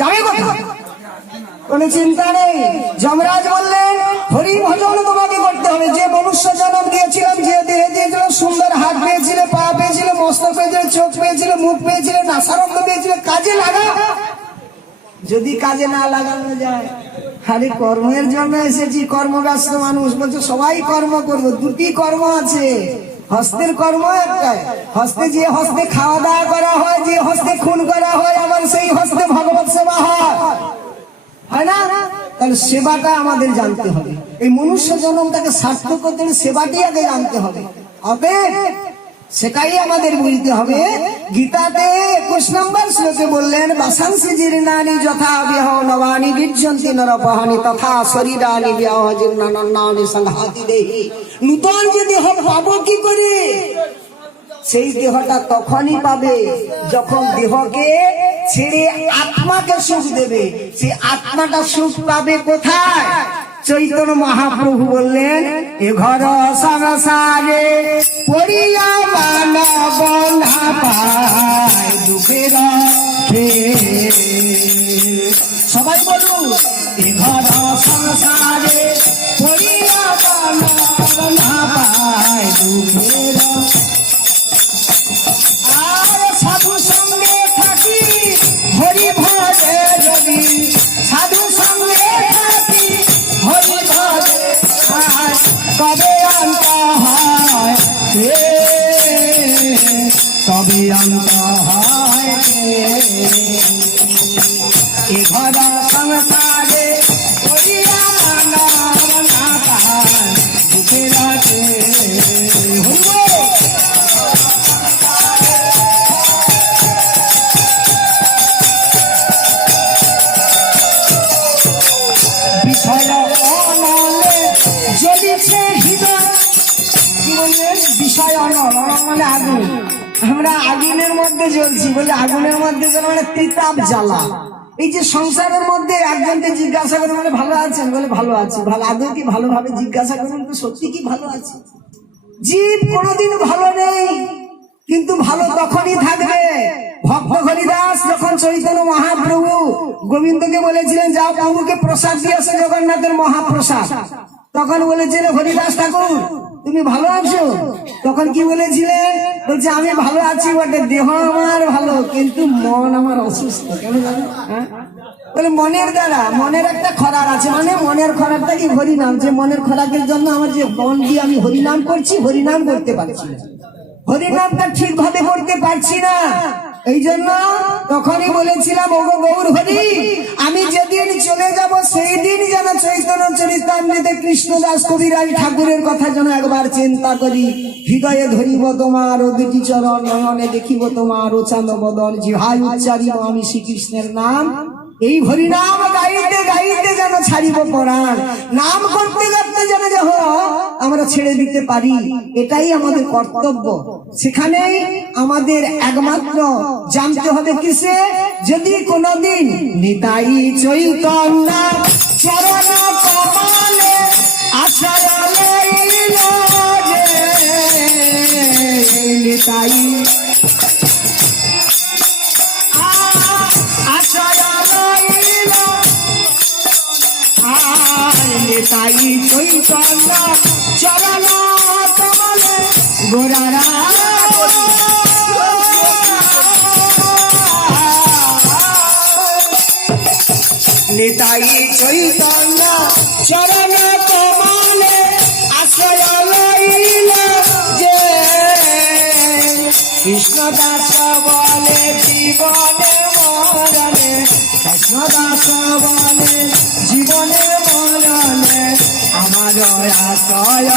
যাবে কোথায়? কোন চিন্তা নেই। যমরাজ বললেন হরি ভজন তোমাকে করতে হবে। যে মনুষ্য জন্ম দিয়েছিলাম, যে দেহে দিয়েছিল, সুন্দর হাত পেয়েছিলে, পা পেয়েছিলে, মস্তক পেয়েছিলে, চোখ পেয়েছিলে, মুখ পেয়েছিলে, নাসারঙ্গ পেয়েছিলে, কাজে লাগা। যদি কাজে না লাগানো যায়, খালি কর্মের জন্য এসেছি, কর্মব্যস্ত মানুষ বলছে সবাই কর্ম করবো। দুটি কর্ম আছে, হস্তের কর্ম একটাই। হস্তে যে হস্তে খাওয়া দাওয়া করা হয়, যে হস্তে খুন করা হয়, আবার সেই হস্তে ভগবত সেবা হয় না? তাহলে সেবাটা আমাদের জানতে হবে। এই মনুষ্য জন্মটাকে সার্থক করতে হলে সেবাটি আগে জানতে হবে। অতএব সেটাই আমাদের বুঝতে হবে। গীতাতে 21 নম্বর শ্লোকে বললেন বাসাংসি জীর্ণানি যথা বিহ নবানি বিজ্জন্তি নরপহানি তথা শরীরানি বিহ জীর্ণানি সংঘাতি দেহি। নূতন যে দেহ পাবো কি করে? সেই দেহটা তখনই পাবে যখন দেহকে ছেড়ে আত্মাকে সুখ দেবে। সেই আত্মাটা সুখ পাবে কোথায়? চৈতন্য মহাপ্রভু বললেন এ ঘর সংসারে পড়িয়া মানব না পায় দুঃখের সবাই বলুন এ ঘর সংসারে পড়িয়া মানব না পায় দুঃখের। আর সাধু সঙ্গে থাকি হরি ভজে যদি, সাধু সঙ্গে থাকি হরি ভজে তবে অন্ত হয়, তবে অন্ত হয়। এ ঘর সংসারে করিয়া না পায় দুঃখের বিষয় অনলে জ্বলিছে হৃদয়। কি বললেন? বিষয় অনল, অনল মানে আগুন। আমরা আগুনের মধ্যে জ্বলছি, বলে আগুনের মধ্যে জ্বলা মানে ত্রিতাপ জ্বালা। এই যে সংসারের মধ্যে একজনকে জিজ্ঞাসা করে মানে ভালো আছেন, বলে ভালো আছি। ভালো আদৌ কি ভালোভাবে জিজ্ঞাসা করুন তো সত্যি কি ভালো আছে? জীব কোনোদিন ভালো নেই, কিন্তু ভালো তখনই থাকবে। ভক্ত হরিদাস যখন চৈতন্য মহাপ্রভু গোবিন্দকে বলেছিলেন যাও প্রভুকে প্রসাদ দিয়ে আসো, জগন্নাথের মহাপ্রসাদ, তখন বলেছিলেন হরিদাস ঠাকুর তুমি ভালো আছো? তখন কি বলেছিলেন? বলছে আমি ভালো আছি বটে, দেহ আমার ভালো, কিন্তু মন আমার অসুস্থ। কেন জানো? বলে মনের দ্বারা, মনের একটা খরাক আছে। মানে মনের খরাকটা কি? হরিনাম। যে মনের খরাকের জন্য আমার যে মন দিয়ে আমি হরিনাম করছি, হরিনাম করতে পারছি না, হরিনামটা ঠিকভাবে করতে পারছি না। এই জন্য তখনই বলেছিলাম ওগো গৌর হরি, আমি যেদিন চলে যাব সেই দিন যেন চৈতন্য চরিতামৃতে কৃষ্ণদাস কবিরাজ ঠাকুরের কথা যেন একবার চিন্তা করি। হৃদয়ে ধরিব তোমার ও দুটি চরণ, নয়নে দেখিব তোমার ও চাঁদ বদন, জিহ্বায় উচ্চারিব আমি শ্রীকৃষ্ণের নাম। এই হরিনাম গাইতে গাইতে যেন ছাড়িব পরাণ, নাম করতে করতে যেন আমরা ছেড়ে দিতে পারি। এটাই আমাদের কর্তব্য। সেখানেই আমাদের একমাত্র জানতে হবে কিসে? যদি কোনদিন নিতাই চৈতন্য চরণ কমলে আশ্রয় লইল যে, নিতাই আশ্রয় লইল, নিতাই চৈতন্য চরণ কমলে গোরারা নিতাই চৈতন্য চরণ কমলে আশ্রয় লইল যে, কৃষ্ণদাস বলে জীবনে মরণে, কৃষ্ণদাস বলে জীবনে মরণে আমার আশ্রয়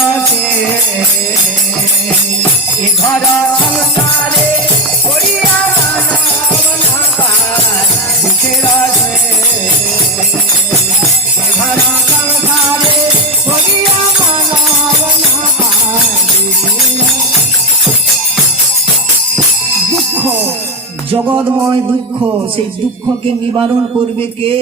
এ ঘর সংসারে করিয়া মানব না পায় দুঃখের। দুঃখ জগৎময় দুঃখ, সেই দুঃখকে নিবারণ করবে কে?